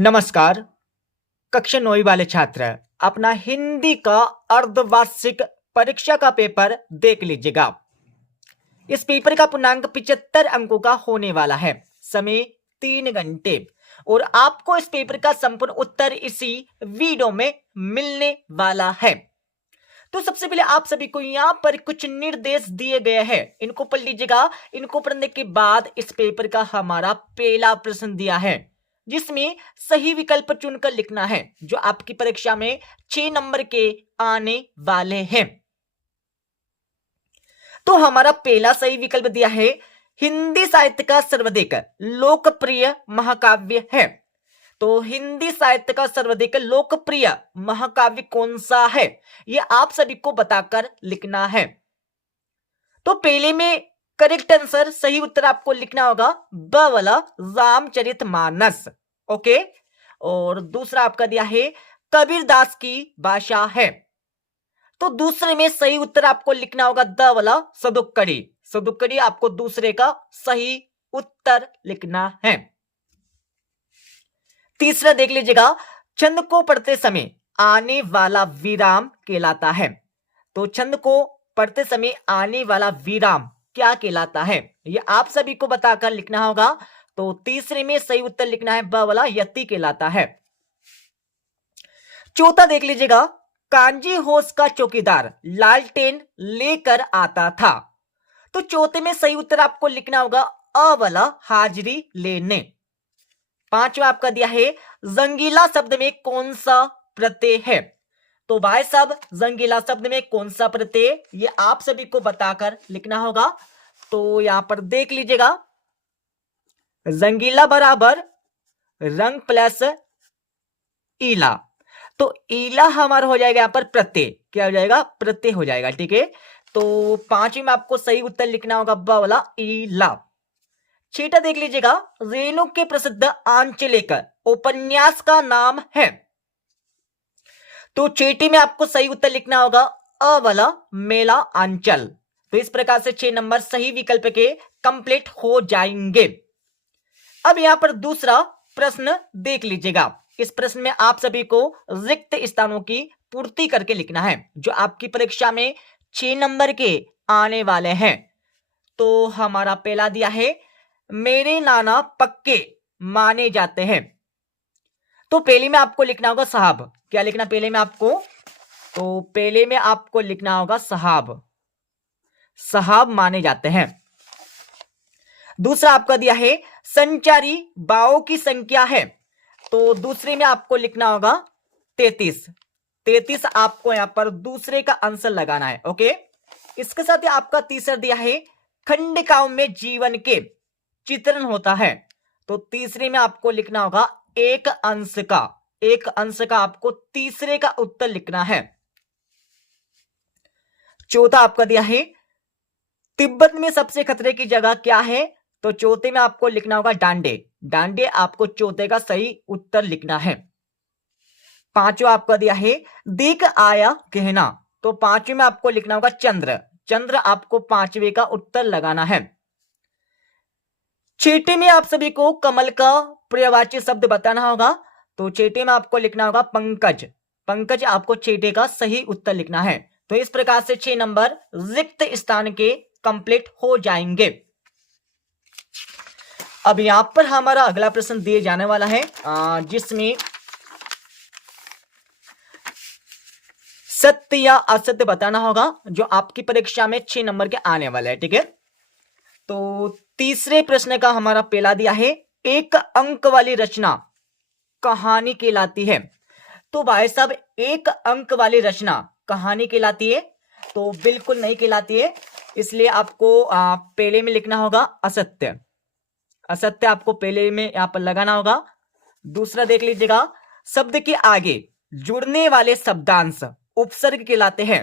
नमस्कार। कक्षा 9वीं वाले छात्र अपना हिंदी का अर्धवार्षिक परीक्षा का पेपर देख लीजिएगा। इस पेपर का पूर्णांक 75 अंकों का होने वाला है। समय 3 घंटे और आपको इस पेपर का संपूर्ण उत्तर इसी वीडियो में मिलने वाला है। तो सबसे पहले आप सभी को यहाँ पर कुछ निर्देश दिए गए हैं, इनको पढ़ लीजिएगा। इनको पढ़ने के बाद इस पेपर का हमारा पहला प्रश्न दिया है जिसमें सही विकल्प चुनकर लिखना है, जो आपकी परीक्षा में 6 नंबर के आने वाले हैं। तो हमारा पहला सही विकल्प दिया है, हिंदी साहित्य का सर्वाधिक लोकप्रिय महाकाव्य है। तो हिंदी साहित्य का सर्वाधिक लोकप्रिय महाकाव्य कौन सा है, यह आप सभी को बताकर लिखना है। तो पहले में करेक्ट आंसर सही उत्तर आपको लिखना होगा ब वाला रामचरितमानस। ओके। और दूसरा आपका दिया है कबीरदास की भाषा है। तो दूसरे में सही उत्तर आपको लिखना होगा द वाला सदुक्कड़ी। सदुक्कड़ी आपको दूसरे का सही उत्तर लिखना है। तीसरा देख लीजिएगा, छंद को पढ़ते समय आने वाला विराम कहलाता है। तो छंद को पढ़ते समय आने वाला विराम क्या कहलाता है, यह आप सभी को बताकर लिखना होगा। तो तीसरे में सही उत्तर लिखना है ब वाला यति कहलाता है। चौथा देख लीजिएगा, कांजी होश का चौकीदार लालटेन लेकर आता था। तो चौथे में सही उत्तर आपको लिखना होगा अ वाला हाजिरी लेने। पांचवा आपका दिया है जंगीला शब्द में कौन सा प्रत्यय है। तो भाई साहब जंगीला शब्द में कौन सा प्रत्यय, ये आप सभी को बताकर लिखना होगा। तो यहां पर देख लीजिएगा, जंगीला बराबर रंग प्लस ईला। तो ईला हमारा हो जाएगा यहां पर प्रत्यय, क्या हो जाएगा, प्रत्यय हो जाएगा। ठीक है। तो पांचवी में आपको सही उत्तर लिखना होगा ब वाला ईला। छठा देख लीजिएगा, रेणु के प्रसिद्ध आंचलिक उपन्यास का नाम है। तो छठी में आपको सही उत्तर लिखना होगा अ वाला मेला आंचल। तो इस प्रकार से 6 नंबर सही विकल्प के कंप्लीट हो जाएंगे। अब यहां पर दूसरा प्रश्न देख लीजिएगा। इस प्रश्न में आप सभी को रिक्त स्थानों की पूर्ति करके लिखना है, जो आपकी परीक्षा में 6 नंबर के आने वाले हैं। तो हमारा पहला दिया है, मेरे नाना पक्के माने जाते हैं। तो पहले में आपको लिखना होगा साहब। क्या लिखना पहले में आपको, तो पहले में आपको लिखना होगा साहब। साहब माने जाते हैं। दूसरा आपका दिया है संचारी बाओं की संख्या है। तो दूसरे में आपको लिखना होगा 33। 33 आपको यहां पर दूसरे का आंसर लगाना है। ओके। इसके साथ ही आपका तीसरा दिया है खंडिकाओं में जीवन के चित्रण होता है। तो तीसरे में आपको लिखना होगा एक अंश का। एक अंश का आपको तीसरे का उत्तर लिखना है। चौथा आपका दिया है तिब्बत में सबसे खतरे की जगह क्या है। तो चौथे में आपको लिखना होगा डांडे। डांडे आपको चौथे का सही उत्तर लिखना है। पांचवा आपका दिया है दिख आया कहना। तो पांचवे में आपको लिखना होगा चंद्र। चंद्र आपको पांचवे का उत्तर लगाना है। छठे में आप सभी को कमल का पर्यायवाची शब्द बताना होगा। तो छठे में आपको लिखना होगा पंकज। पंकज आपको छठे का सही उत्तर लिखना है। तो इस प्रकार से 6 नंबर रिक्त स्थान के कंप्लीट हो जाएंगे। अब यहां पर हमारा अगला प्रश्न दिए जाने वाला है, जिसमें सत्य या असत्य बताना होगा, जो आपकी परीक्षा में 6 नंबर के आने वाले हैं। ठीक है। तो तीसरे प्रश्न का हमारा पहला दिया है, एक अंक वाली रचना कहानी कहलाती है। तो भाई साहब एक अंक वाली रचना कहानी कहलाती है? तो बिल्कुल नहीं कहलाती है। इसलिए आपको पहले में लिखना होगा असत्य। असत्य आपको पहले में यहां पर लगाना होगा। दूसरा देख लीजिएगा, शब्द के आगे जुड़ने वाले शब्दांश उपसर्ग कहलाते हैं।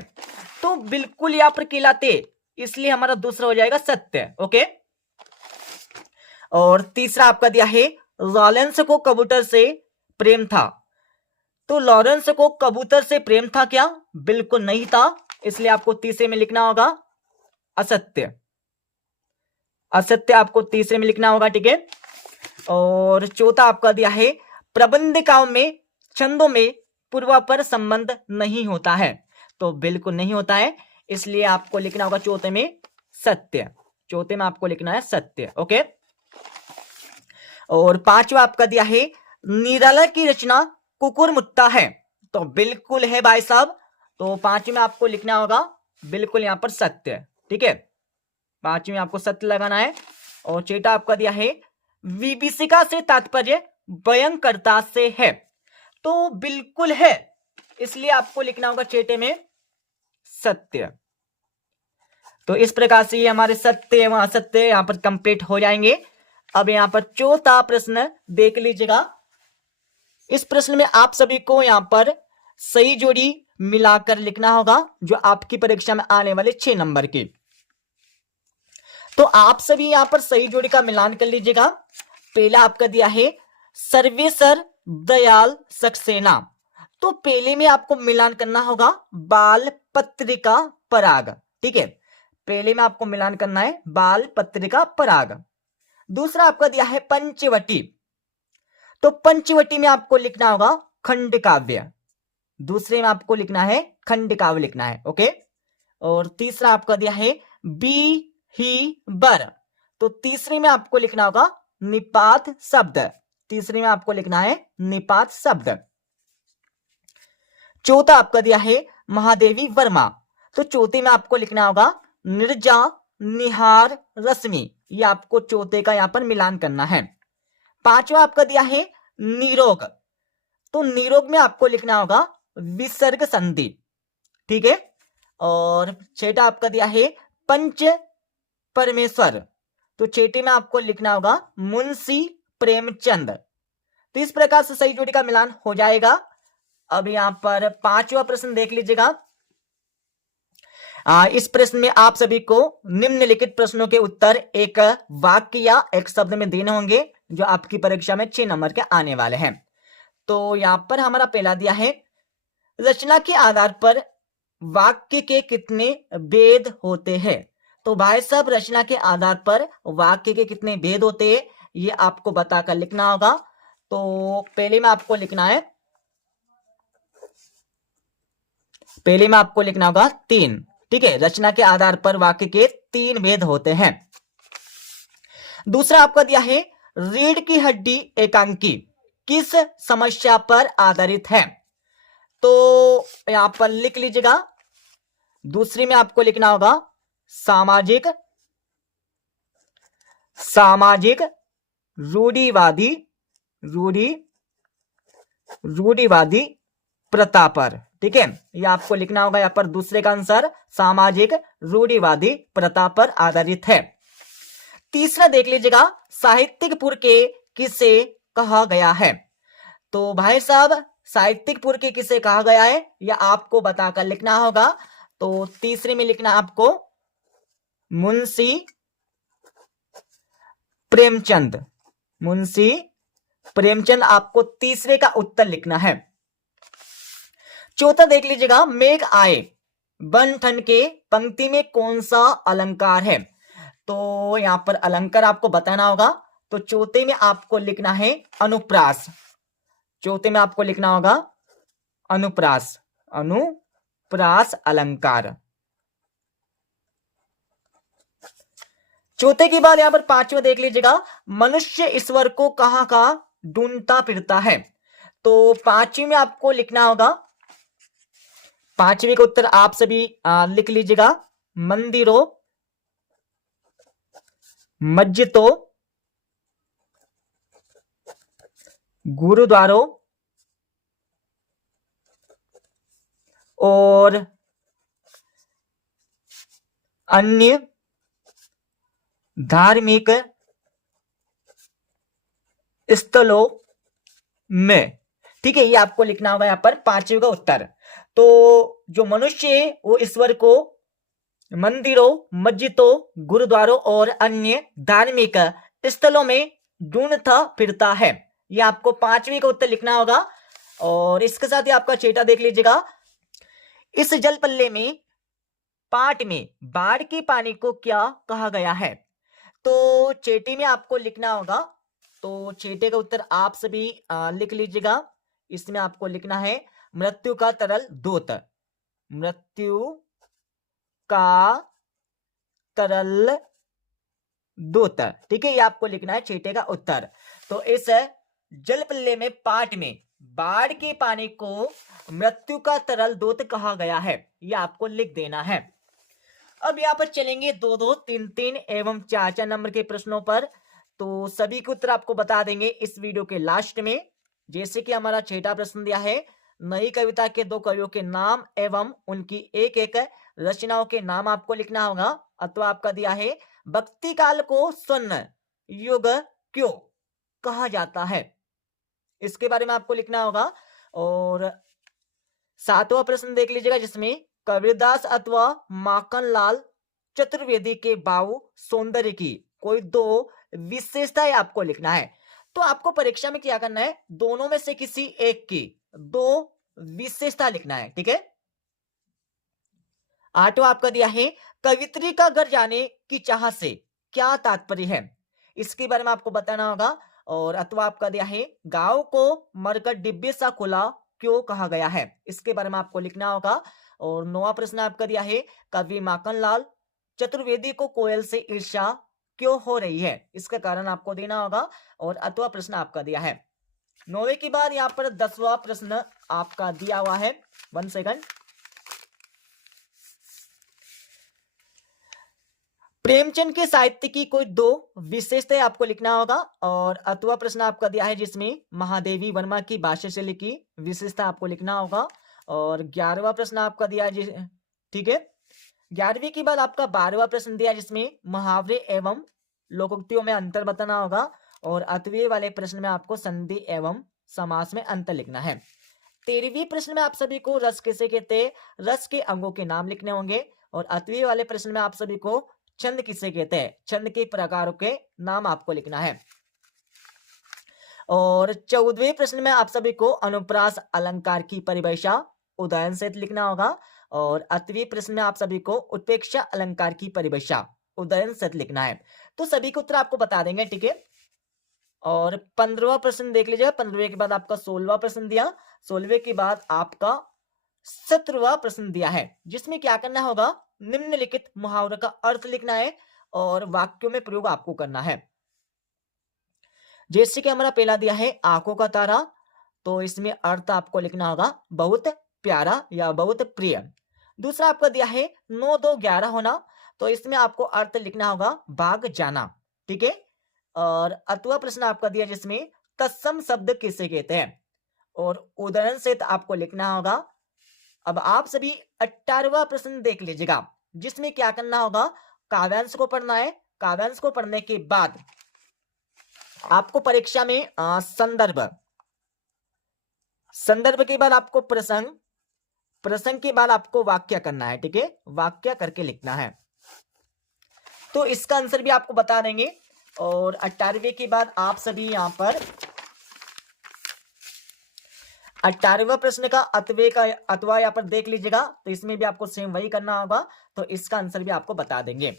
तो बिल्कुल यहां पर कहलाते, इसलिए हमारा दूसरा हो जाएगा सत्य। ओके। और तीसरा आपका दिया है लॉरेंस को कबूतर से प्रेम था। तो लॉरेंस को कबूतर से प्रेम था क्या? बिल्कुल नहीं था। इसलिए आपको तीसरे में लिखना होगा असत्य। असत्य आपको तीसरे में लिखना होगा। ठीक है। और चौथा आपका दिया है प्रबंधिकाओं में छंदों में पूर्वापर संबंध नहीं होता है, तो बिल्कुल नहीं होता है, इसलिए आपको लिखना होगा चौथे में सत्य। चौथे में आपको लिखना है सत्य। ओके, और पांचवा आपका दिया है निराला की रचना कुकुरमुत्ता है, तो बिल्कुल है भाई साहब, तो पांचवे में आपको लिखना होगा बिल्कुल यहां पर सत्य। ठीक है, पांचवे में आपको सत्य लगाना है। और छठा आपका दिया है विभीषिका से तात्पर्य भयंकरता से है, तो बिल्कुल है, इसलिए आपको लिखना होगा छठे में सत्य। तो इस प्रकार से ये हमारे सत्य एवं असत्य यहां पर कंप्लीट हो जाएंगे। अब यहां पर चौथा प्रश्न देख लीजिएगा। इस प्रश्न में आप सभी को यहां पर सही जोड़ी मिलाकर लिखना होगा, जो आपकी परीक्षा में आने वाले 6 नंबर की। तो आप सभी यहां पर सही जोड़ी का मिलान कर लीजिएगा। पहला आपका दिया है सर्वेसर दयाल सक्सेना, तो पहले में आपको मिलान करना होगा बाल पत्रिका पराग। ठीक है, पहले में आपको मिलान करना है बाल पत्रिका पराग। दूसरा आपका दिया है पंचवटी, तो पंचवटी में आपको लिखना होगा खंड काव्य। दूसरे में आपको लिखना है खंड काव्य लिखना है। ओके, और तीसरा आपका दिया है बी ही बर, तो तीसरे में आपको लिखना होगा निपात शब्द। तीसरे में आपको लिखना है निपात शब्द। चौथा आपका दिया है महादेवी वर्मा, तो चौथे में आपको लिखना होगा निर्जा निहार रश्मि, ये आपको चौथे का यहां पर मिलान करना है। पांचवा आपका दिया है निरोग, तो निरोग में आपको लिखना होगा विसर्ग संधि। ठीक है, और छठा आपका दिया है पंच परमेश्वर, तो छठे में आपको लिखना होगा मुंशी प्रेमचंद। तो इस प्रकार से सही जोड़ी का मिलान हो जाएगा। अब यहां पर पांचवा प्रश्न देख लीजिएगा। इस प्रश्न में आप सभी को निम्नलिखित प्रश्नों के उत्तर एक वाक्य या एक शब्द में देने होंगे, जो आपकी परीक्षा में 6 नंबर के आने वाले हैं। तो यहां पर हमारा पहला दिया है रचना के आधार पर वाक्य के कितने भेद होते हैं, तो भाई साहब रचना के आधार पर वाक्य के कितने भेद होते हैं ये आपको बताकर लिखना होगा। तो पहले में आपको लिखना है, पहले में आपको लिखना होगा 3। ठीक है, रचना के आधार पर वाक्य के 3 भेद होते हैं। दूसरा आपका दिया है रीढ़ की हड्डी एकांकी किस समस्या पर आधारित है, तो यहां पर लिख लीजिएगा। दूसरी में आपको लिखना होगा सामाजिक रूढ़िवादी प्रथा पर। ठीक है, ये आपको लिखना होगा यहां पर दूसरे का आंसर सामाजिक रूढ़िवादी प्रथा पर आधारित है। तीसरा देख लीजिएगा साहित्यिक पूर्व के किसे कहा गया है, तो भाई साहब साहित्यिक पूर्व के किसे कहा गया है यह आपको बताकर लिखना होगा। तो तीसरे में लिखना आपको मुंशी प्रेमचंद। मुंशी प्रेमचंद आपको तीसरे का उत्तर लिखना है। चौथा देख लीजिएगा मेघ आए बन ठन के पंक्ति में कौन सा अलंकार है, तो यहां पर अलंकार आपको बताना होगा। तो चौथे में आपको लिखना है अनुप्रास। चौथे में आपको लिखना होगा अनुप्रास अलंकार। चौथे के बाद यहां पर पांचवा देख लीजिएगा मनुष्य ईश्वर को कहां का ढूंढता फिरता है, तो पांचवी में आपको लिखना होगा, पांचवी का उत्तर आप सभी लिख लीजिएगा मंदिरों मस्जिदों गुरुद्वारों और अन्य धार्मिक स्थलों में। ठीक है, ये आपको लिखना होगा यहां पर पांचवे का उत्तर। तो जो मनुष्य है वो ईश्वर को मंदिरों मस्जिदों गुरुद्वारों और अन्य धार्मिक स्थलों में ढूंढता फिरता है, ये आपको पांचवी का उत्तर लिखना होगा। और इसके साथ ही आपका चेटा देख लीजिएगा इस जल पल्ले में पाठ में बाढ़ के पानी को क्या कहा गया है, तो चेटी में आपको लिखना होगा तो छेटे का उत्तर आप सभी लिख लीजिएगा। इसमें आपको लिखना है मृत्यु का तरल दूत, मृत्यु का तरल दूत। ठीक है, ये आपको लिखना है छेटे का उत्तर। तो इस जल प्रलय में पाठ में बाढ़ के पानी को मृत्यु का तरल दूत कहा गया है, ये आपको लिख देना है। अब यहाँ पर चलेंगे 2-2, 3-3 एवं 4-4 नंबर के प्रश्नों पर। तो सभी के उत्तर आपको बता देंगे इस वीडियो के लास्ट में। जैसे कि हमारा छठा प्रश्न दिया है, नई कविता के 2 कवियों के नाम एवं उनकी एक एक रचनाओं के नाम आपको लिखना होगा। अथवा आपका दिया है भक्ति काल को स्वर्ण युग क्यों कहा जाता है, इसके बारे में आपको लिखना होगा। और 7वां प्रश्न देख लीजिएगा, जिसमें कबीरदास अथवा माखनलाल चतुर्वेदी के बाऊ सौंदर्य की कोई 2 विशेषताएं आपको लिखना है। तो आपको परीक्षा में क्या करना है, दोनों में से किसी एक की 2 विशेषता लिखना है। ठीक है। 8वां आपका दिया है कवित्री का घर जाने की चाह से क्या तात्पर्य है, इसके बारे में आपको बताना होगा। और अथवा आपका दिया है गांव को मरकर डिब्बे सा खुला क्यों कहा गया है, इसके बारे में आपको लिखना होगा। और 9वां प्रश्न आपका दिया है कवि माखनलाल चतुर्वेदी को कोयल से ईर्ष्या क्यों हो रही है, इसका कारण आपको देना होगा। और अथवा प्रश्न आपका दिया है 9वें के बाद यहाँ पर 10वां प्रश्न आपका दिया हुआ है। 1 सेकंड। प्रेमचंद के साहित्य की कोई 2 विशेषताएं आपको लिखना होगा। और अथवा प्रश्न आपका दिया है जिसमें महादेवी वर्मा की भाष्य शैली की विशेषता आपको लिखना होगा। और 11वां प्रश्न आपका दिया है, ठीक है, 11वीं के बाद आपका 12वां प्रश्न दिया जिसमें मुहावरे एवं लोकोक्तियों में अंतर बताना होगा। और 8वें वाले प्रश्न में आपको संधि एवं समास में अंतर लिखना है। 13वीं प्रश्न में आप सभी को रस किसे कहते हैं, रस के अंगों के नाम लिखने होंगे। और 8वें वाले प्रश्न में आप सभी को छंद किसे कहते हैं, छंद के प्रकारों के नाम आपको लिखना है। और 14वें प्रश्न में आप सभी को अनुप्रास अलंकार की परिभाषा उदाहरण सहित लिखना होगा। और 8वें प्रश्न में आप सभी को उत्प्रेक्षा अलंकार की परिभाषा उदाहरण सहित लिखना है। तो सभी के उत्तर आपको बता देंगे। ठीक है। और 15वां प्रश्न देख लीजिए, 15वें के बाद आपका 16वां प्रश्न दिया, 16वें के बाद आपका 17वां प्रश्न दिया है, जिसमें क्या करना होगा, निम्नलिखित मुहावरे का अर्थ लिखना है और वाक्यों में प्रयोग आपको करना है। जैसे कि हमारा पहला दिया है आंखों का तारा, तो इसमें अर्थ आपको लिखना होगा बहुत प्यारा या बहुत प्रिय। दूसरा आपका दिया है 9 2 11 होना, तो इसमें आपको अर्थ लिखना होगा भाग जाना। ठीक है। और अथवा प्रश्न आपका दिया जिसमें तत्सम शब्द किसे कहते हैं, और उदाहरण से आपको लिखना होगा। अब आप सभी 18वां प्रश्न देख लीजिएगा, जिसमें क्या करना होगा, काव्यांश को पढ़ना है। काव्यांश को पढ़ने के बाद आपको परीक्षा में संदर्भ के बाद आपको प्रसंग के बाद आपको वाक्य करना है। ठीक है, वाक्य करके लिखना है। तो इसका आंसर भी आपको बता देंगे। और 18वें के बाद आप सभी यहां पर 18वां प्रश्न का अथवा यहाँ पर देख लीजिएगा, तो इसमें भी आपको सेम वही करना होगा। तो इसका आंसर भी आपको बता देंगे।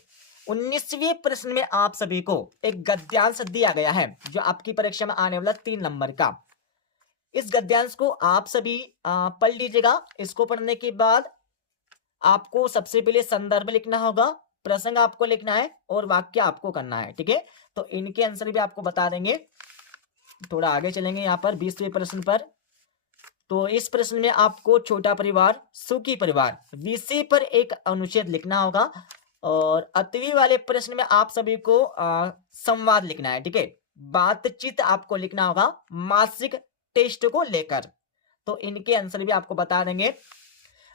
19वें प्रश्न में आप सभी को एक गद्यांश दिया गया है, जो आपकी परीक्षा में आने वाला 3 नंबर का। इस गद्यांश को आप सभी पढ़ लीजिएगा। इसको पढ़ने के बाद आपको सबसे पहले संदर्भ लिखना होगा, प्रसंग आपको लिखना है और वाक्य आपको करना है। ठीक है, तो इनके आंसर भी आपको बता देंगे। थोड़ा आगे चलेंगे यहाँ पर 20वें प्रश्न पर। तो इस प्रश्न में आपको छोटा परिवार सुखी परिवार विषय पर एक अनुच्छेद लिखना होगा। और 8वीं वाले प्रश्न में आप सभी को संवाद लिखना है। ठीक है, बातचीत आपको लिखना होगा मासिक टेस्ट को लेकर। तो इनके आंसर भी आपको बता देंगे।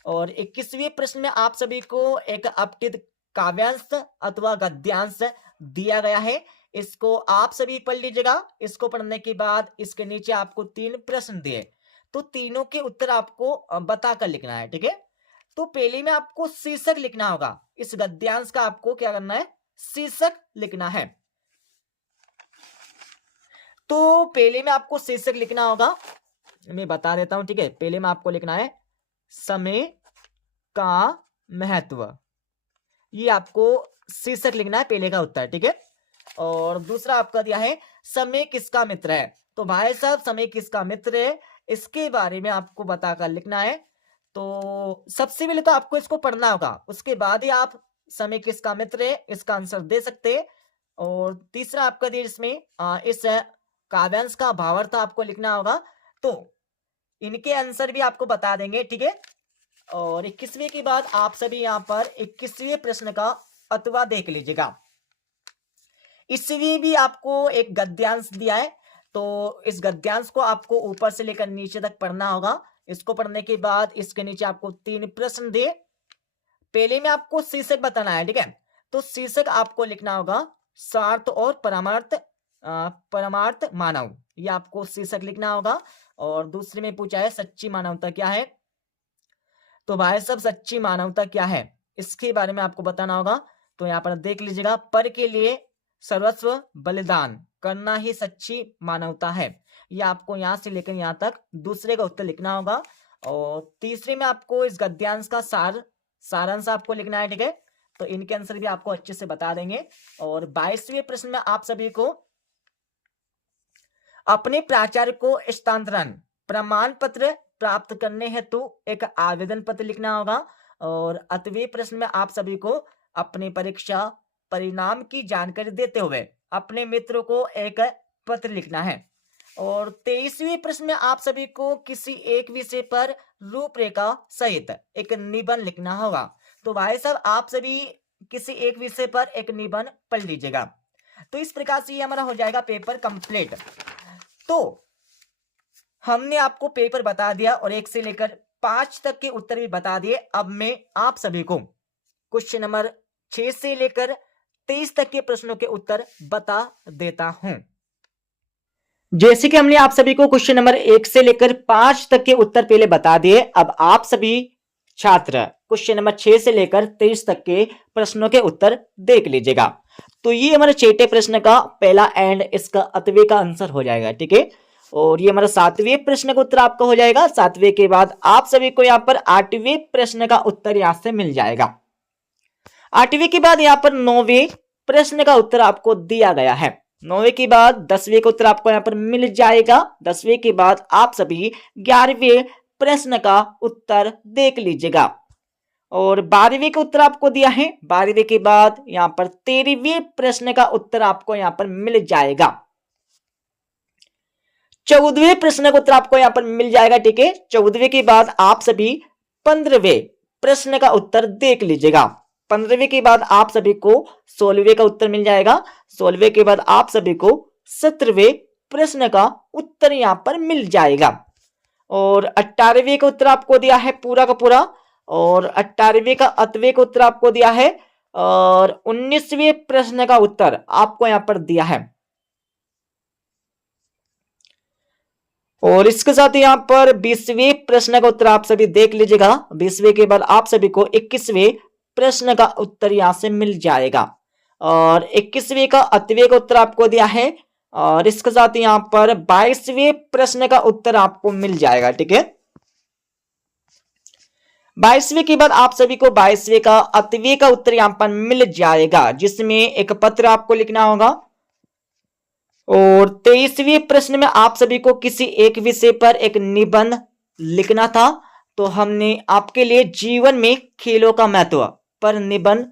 और 21वें प्रश्न में आप सभी को एक अपठित काव्यांश अथवा गद्यांश दिया गया है, इसको आप सभी पढ़ लीजिएगा। इसको पढ़ने के बाद इसके नीचे आपको 3 प्रश्न दिए, तो तीनों के उत्तर आपको बताकर लिखना है। ठीक है, तो पहले में आपको शीर्षक लिखना होगा। इस गद्यांश का आपको क्या करना है, शीर्षक लिखना है। तो पहले में आपको शीर्षक लिखना होगा, मैं बता देता हूं। ठीक है, पहले में आपको लिखना है समय का महत्व, ये आपको शीर्षक लिखना है, पहले का उत्तर। ठीक है। और दूसरा आपका दिया है समय किसका मित्र है। तो भाई साहब समय किसका मित्र है इसके बारे में आपको बताकर लिखना है। तो सबसे पहले तो आपको इसको पढ़ना होगा, उसके बाद ही आप समय किसका मित्र है इसका आंसर दे सकते हैं। और तीसरा आपका दिए इसमें इस काव्यांश का भावार्थ आपको लिखना होगा। तो इनके आंसर भी आपको बता देंगे, ठीक है। और 21वें के बाद आप सभी यहाँ पर 21वें प्रश्न का अथवा देख लीजिएगा। इसमें भी आपको एक गद्यांश दिया है, तो इस गद्यांश को आपको ऊपर से लेकर नीचे तक पढ़ना होगा। इसको पढ़ने के बाद इसके नीचे आपको 3 प्रश्न दे, पहले में आपको शीर्षक बताना है, ठीक है। तो शीर्षक आपको लिखना होगा स्वार्थ और परमार्थ मानव, ये आपको शीर्षक लिखना होगा। और दूसरे में पूछा है सच्ची मानवता क्या है। तो भाई साहब सच्ची मानवता क्या है इसके बारे में आपको बताना होगा। तो यहाँ पर देख लीजिएगा, पर के लिए सर्वस्व बलिदान करना ही सच्ची मानवता है। ये आपको यहाँ से लेकर यहाँ तक दूसरे का उत्तर लिखना होगा। और तीसरे में आपको इस गद्यांश का सारांश आपको लिखना है, ठीक है। तो इनके आंसर भी आपको अच्छे से बता देंगे। और 22वें प्रश्न में आप सभी को अपने प्राचार्य को स्थानांतरण प्रमाण पत्र प्राप्त करने हेतु एक आवेदन पत्र लिखना होगा। और 8वें प्रश्न में आप सभी को अपने परीक्षा परिणाम की जानकारी देते हुए अपने मित्र को एक पत्र लिखना है। और 23वें प्रश्न में आप सभी को किसी एक विषय पर रूपरेखा सहित एक निबंध लिखना होगा। तो भाई साहब आप सभी किसी एक विषय पर एक निबंध पढ़ लीजिएगा। तो इस प्रकार से ये हमारा हो जाएगा पेपर कंप्लीट। तो हमने आपको पेपर बता दिया और 1 से लेकर 5 तक के उत्तर भी बता दिए। अब मैं आप सभी को क्वेश्चन नंबर 6 से लेकर 23 तक के प्रश्नों के उत्तर बता देता हूं। जैसे कि हमने आप सभी को क्वेश्चन नंबर 1 से लेकर 5 तक के उत्तर पहले बता दिए, अब आप सभी छात्र क्वेश्चन नंबर 6 से लेकर 23 तक के प्रश्नों के उत्तर देख लीजिएगा। तो ये हमारे 6ठे प्रश्न का पहला एंड इसका 8वें का आंसर हो जाएगा, ठीक है। और ये हमारा 7वें प्रश्न का उत्तर आपका हो जाएगा। 7वें के बाद आप सभी को यहाँ पर 8वें प्रश्न का उत्तर यहां से मिल जाएगा। 8वें के बाद यहाँ पर 9वें प्रश्न का उत्तर आपको दिया गया है। 9वें के बाद 10वें का उत्तर आपको यहाँ पर मिल जाएगा। 10वें के बाद आप सभी 11वें प्रश्न का उत्तर देख लीजिएगा। और 12वें का उत्तर आपको दिया है। 12वें के बाद यहाँ पर 13वें प्रश्न का उत्तर आपको यहाँ पर मिल जाएगा। 14वें प्रश्न का उत्तर आपको यहाँ पर मिल जाएगा, ठीक है। 14वें के बाद आप सभी 15वें प्रश्न का उत्तर देख लीजिएगा। 15वें के बाद आप सभी को 16वें का उत्तर मिल जाएगा। 16वें के बाद आप सभी को 17वें प्रश्न का उत्तर यहाँ पर मिल जाएगा। और 18वें का उत्तर आपको दिया है पूरा का पूरा। और 18वें का 8वें का उत्तर आपको दिया है। और 19वें प्रश्न का उत्तर आपको यहाँ पर दिया है। और इसके साथ यहाँ पर 20वें प्रश्न का उत्तर आप सभी देख लीजिएगा। 20वें के बाद आप सभी को 21वें प्रश्न का उत्तर यहां से मिल जाएगा। और 21वें का 8वें का उत्तर आपको दिया है। और इसके साथ यहाँ पर 22वें प्रश्न का उत्तर आपको मिल जाएगा, ठीक है। 22वें के बाद आप सभी को 22वें का 8वें का उत्तर यहाँ पर मिल जाएगा, जिसमें एक पत्र आपको लिखना होगा। और 23वें प्रश्न में आप सभी को किसी एक विषय पर एक निबंध लिखना था। तो हमने आपके लिए जीवन में खेलों का महत्व पर निबंध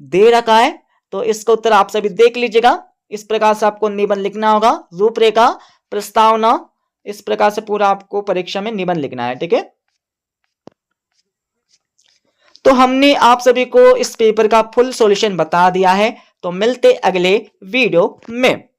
दे रखा है। तो इसका उत्तर आप सभी देख लीजिएगा। इस प्रकार से आपको निबंध लिखना होगा, रूपरेखा, प्रस्तावना, इस प्रकार से पूरा आपको परीक्षा में निबंध लिखना है, ठीक है। तो हमने आप सभी को इस पेपर का फुल सॉल्यूशन बता दिया है। तो मिलते अगले वीडियो में।